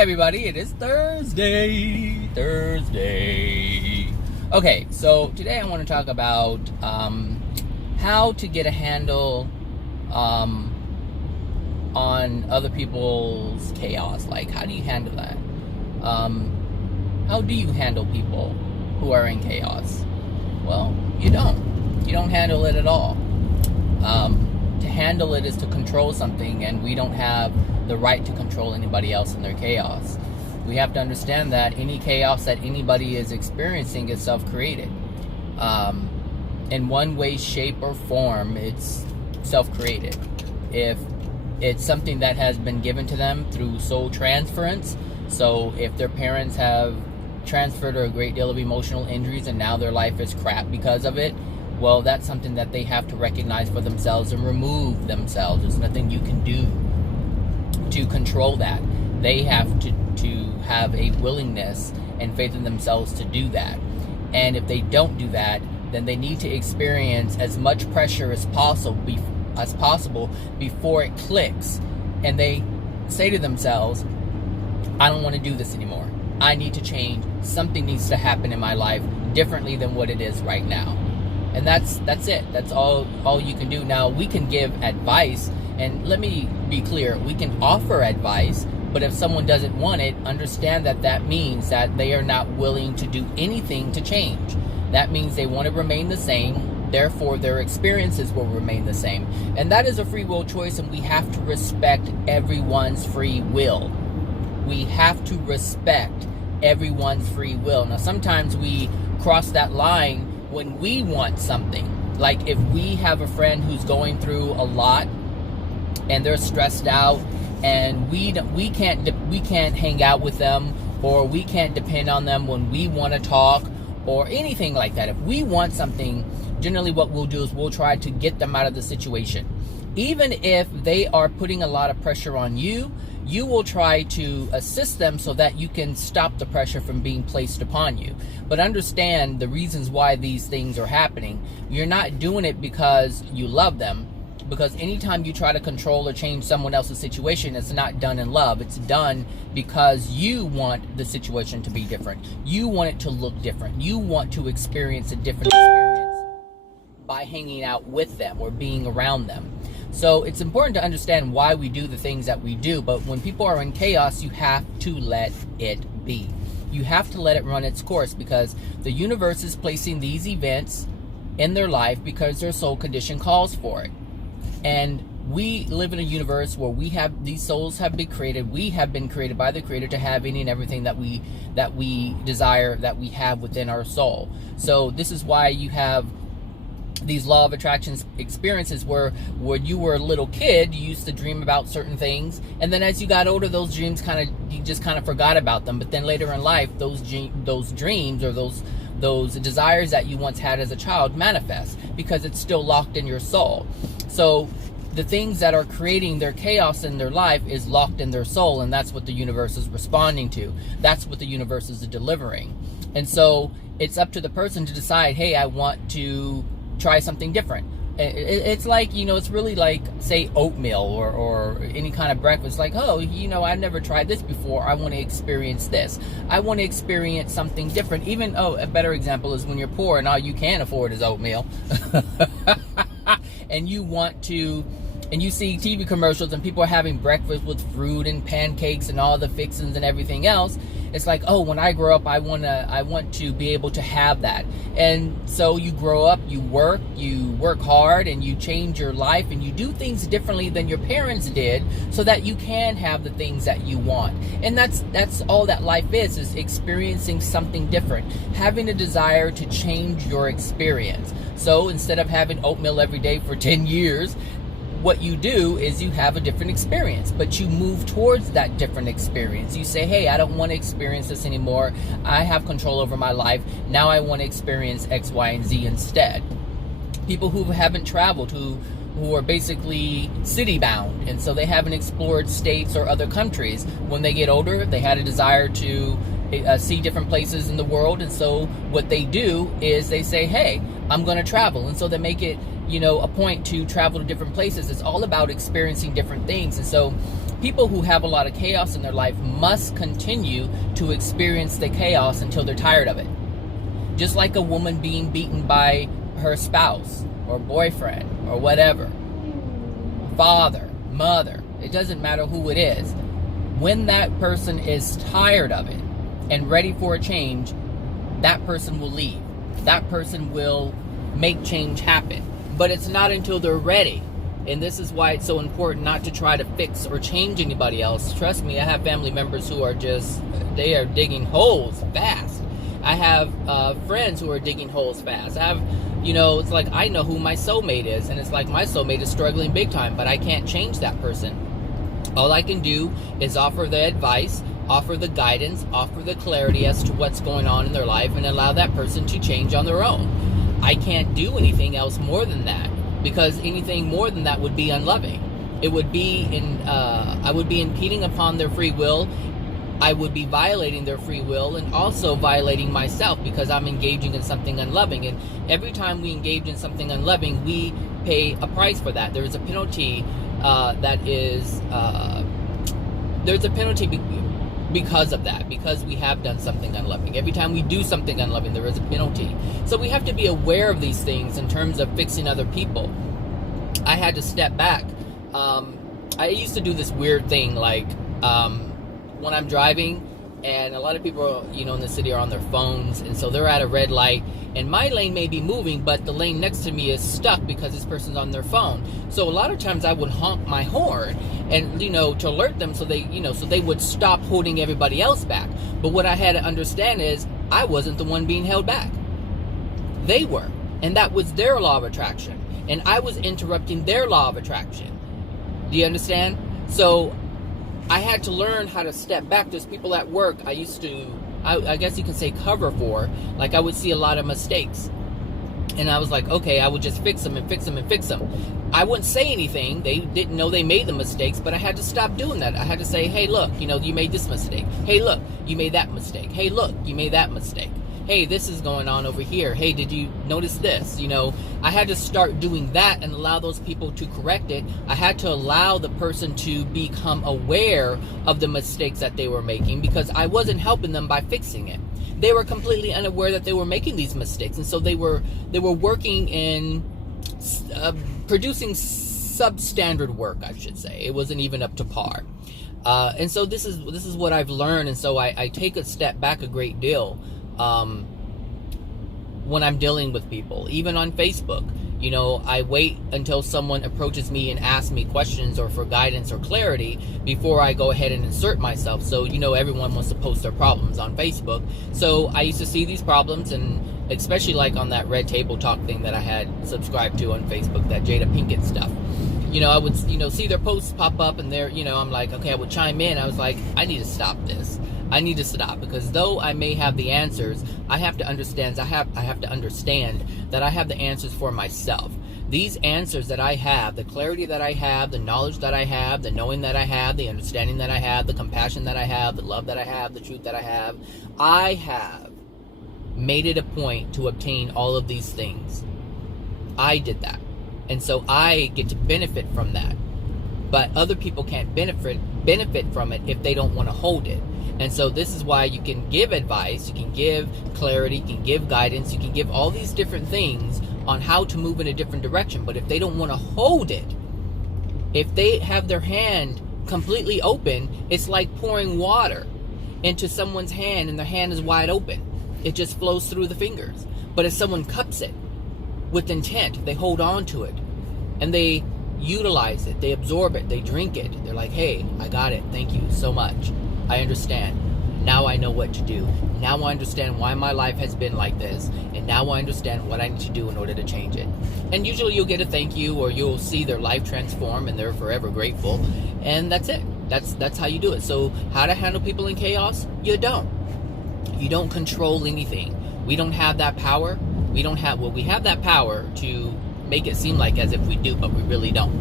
everybody, it is Thursday. Okay, so today I want to talk about how to get a handle on other people's chaos. Like, how do you handle that? How do you handle people who are in chaos? Well, you don't handle it at all. To handle it is to control something, and we don't have the right to control anybody else in their chaos. We have to understand that any chaos that anybody is experiencing is self-created. In one way, shape, or form, it's self-created. If it's something that has been given to them through soul transference, so if their parents have transferred a great deal of emotional injuries and now their life is crap because of it, well, that's something that they have to recognize for themselves and remove themselves. There's nothing you can do to control that. They have to have a willingness and faith in themselves to do that. And if they don't do that, then they need to experience as much pressure as possible before it clicks. And they say to themselves, I don't want to do this anymore. I need to change. Something needs to happen in my life differently than what it is right now. And that's it. That's all you can do. Now, we can give advice, and let me be clear, we can offer advice, but if someone doesn't want it, understand that that means that they are not willing to do anything to change. That means they want to remain the same, therefore their experiences will remain the same. And that is a free will choice, and we have to respect everyone's free will. We have to respect everyone's free will. Now, sometimes we cross that line when we want something. Like if we have a friend who's going through a lot and they're stressed out, and we can't hang out with them, or we can't depend on them when we want to talk or anything like that. If we want something, generally what we'll do is we'll try to get them out of the situation. Even if they are putting a lot of pressure on you, you will try to assist them so that you can stop the pressure from being placed upon you. But understand the reasons why these things are happening. You're not doing it because you love them, because anytime you try to control or change someone else's situation, it's not done in love. It's done because you want the situation to be different. You want it to look different. You want to experience a different experience by hanging out with them or being around them. So it's important to understand why we do the things that we do, but when people are in chaos, you have to let it be. You have to let it run its course, because the universe is placing these events in their life because their soul condition calls for it. And we live in a universe where these souls have been created. We have been created by the Creator to have any and everything that we desire, that we have within our soul. So this is why you have these law of attraction experiences where when you were a little kid, you used to dream about certain things, and then as you got older, those dreams you just forgot about them. But then later in life, those dreams or those desires that you once had as a child manifest because it's still locked in your soul. So the things that are creating their chaos in their life is locked in their soul, and that's what the universe is responding to. That's what the universe is delivering. And so it's up to the person to decide, hey, I want to try something different. It's like, it's really like, say, oatmeal or any kind of breakfast. Like, oh, I've never tried this before. I want to experience this. I want to experience something different. Even, a better example is when you're poor and all you can afford is oatmeal. And you see TV commercials and people are having breakfast with fruit and pancakes and all the fixings and everything else. It's like, oh, when I grow up, I want to be able to have that. And so you grow up, you work hard, and you change your life, and you do things differently than your parents did so that you can have the things that you want. And that's all that life is experiencing something different, having a desire to change your experience. So instead of having oatmeal every day for 10 years, what you do is you have a different experience, but you move towards that different experience. You say, hey, I don't want to experience this anymore. I have control over my life. Now I want to experience X, Y, and Z instead. People who haven't traveled, who are basically city bound, and so they haven't explored states or other countries. When they get older, they had a desire to see different places in the world, and so what they do is they say, hey, I'm going to travel. And so they make it a point to travel to different places. It's all about experiencing different things. And so People who have a lot of chaos in their life must continue to experience the chaos until they're tired of it. Just like a woman being beaten by her spouse or boyfriend or whatever, father, mother, it doesn't matter who it is. When that person is tired of it and ready for a change, that person will leave. That person will make change happen. But it's not until they're ready. And this is why it's so important not to try to fix or change anybody else. Trust me, I have family members who are they are digging holes fast. I have friends who are digging holes fast. I have, it's like I know who my soulmate is. And it's like my soulmate is struggling big time, but I can't change that person. All I can do is offer the advice, offer the guidance, offer the clarity as to what's going on in their life, and allow that person to change on their own. I can't do anything else more than that, because anything more than that would be unloving. It would be I would be impeding upon their free will. I would be violating their free will and also violating myself, because I'm engaging in something unloving. And every time we engage in something unloving, we pay a price for that. There is a penalty there's a penalty because of that, because we have done something unloving. Every time we do something unloving, there is a penalty. So we have to be aware of these things in terms of fixing other people. I had to step back. I used to do this weird thing, like when I'm driving, and a lot of people, in the city are on their phones, and so they're at a red light, and my lane may be moving, but the lane next to me is stuck because this person's on their phone. So a lot of times I would honk my horn and, to alert them so they would stop holding everybody else back. But what I had to understand is I wasn't the one being held back. They were. And that was their law of attraction. And I was interrupting their law of attraction. Do you understand? So I had to learn how to step back. There's people at work I used to, I guess you can say, cover for. Like, I would see a lot of mistakes. And I was like, okay, I would just fix them and fix them and fix them. I wouldn't say anything. They didn't know they made the mistakes, but I had to stop doing that. I had to say, hey, look, you made this mistake. Hey, look, you made that mistake. Hey, look, you made that mistake. Hey, this is going on over here. Hey, did you notice this? I had to start doing that and allow those people to correct it. I had to allow the person to become aware of the mistakes that they were making, because I wasn't helping them by fixing it. They were completely unaware that they were making these mistakes, and so they were working in producing substandard work, I should say. It wasn't even up to par. And so this is what I've learned, and so I take a step back a great deal when I'm dealing with people, even on Facebook. I wait until someone approaches me and asks me questions or for guidance or clarity before I go ahead and insert myself. So, everyone wants to post their problems on Facebook. So I used to see these problems, and especially like on that Red Table Talk thing that I had subscribed to on Facebook, that Jada Pinkett stuff. I would, see their posts pop up, and I'm like, okay, I would chime in. I was like, I need to stop this. I need to stop, because though I may have the answers, I have to understand that I have the answers for myself. These answers that I have, the clarity that I have, the knowledge that I have, the knowing that I have, the understanding that I have, the compassion that I have, the love that I have, the truth that I have made it a point to obtain all of these things. I did that. And so I get to benefit from that. But other people can't benefit from it if they don't want to hold it. And so this is why you can give advice, you can give clarity, you can give guidance, you can give all these different things on how to move in a different direction. But if they don't want to hold it, if they have their hand completely open, it's like pouring water into someone's hand and their hand is wide open. It just flows through the fingers. But if someone cups it with intent, they hold on to it and they utilize it, they absorb it, they drink it. They're like, hey, I got it. Thank you so much. I understand. Now I know what to do. Now I understand why my life has been like this. And now I understand what I need to do in order to change it. And usually you'll get a thank you, or you'll see their life transform and they're forever grateful. And that's it. That's how you do it. So how to handle people in chaos? You don't. You don't control anything. We don't have that power. We have that power to make it seem like as if we do, but we really don't.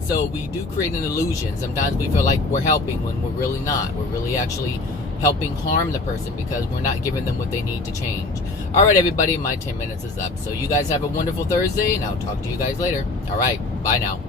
So we do create an illusion. Sometimes we feel like we're helping when we're really not. We're really actually helping harm the person because we're not giving them what they need to change. All right, everybody, my 10 minutes is up. So you guys have a wonderful Thursday, and I'll talk to you guys later. All right, bye now.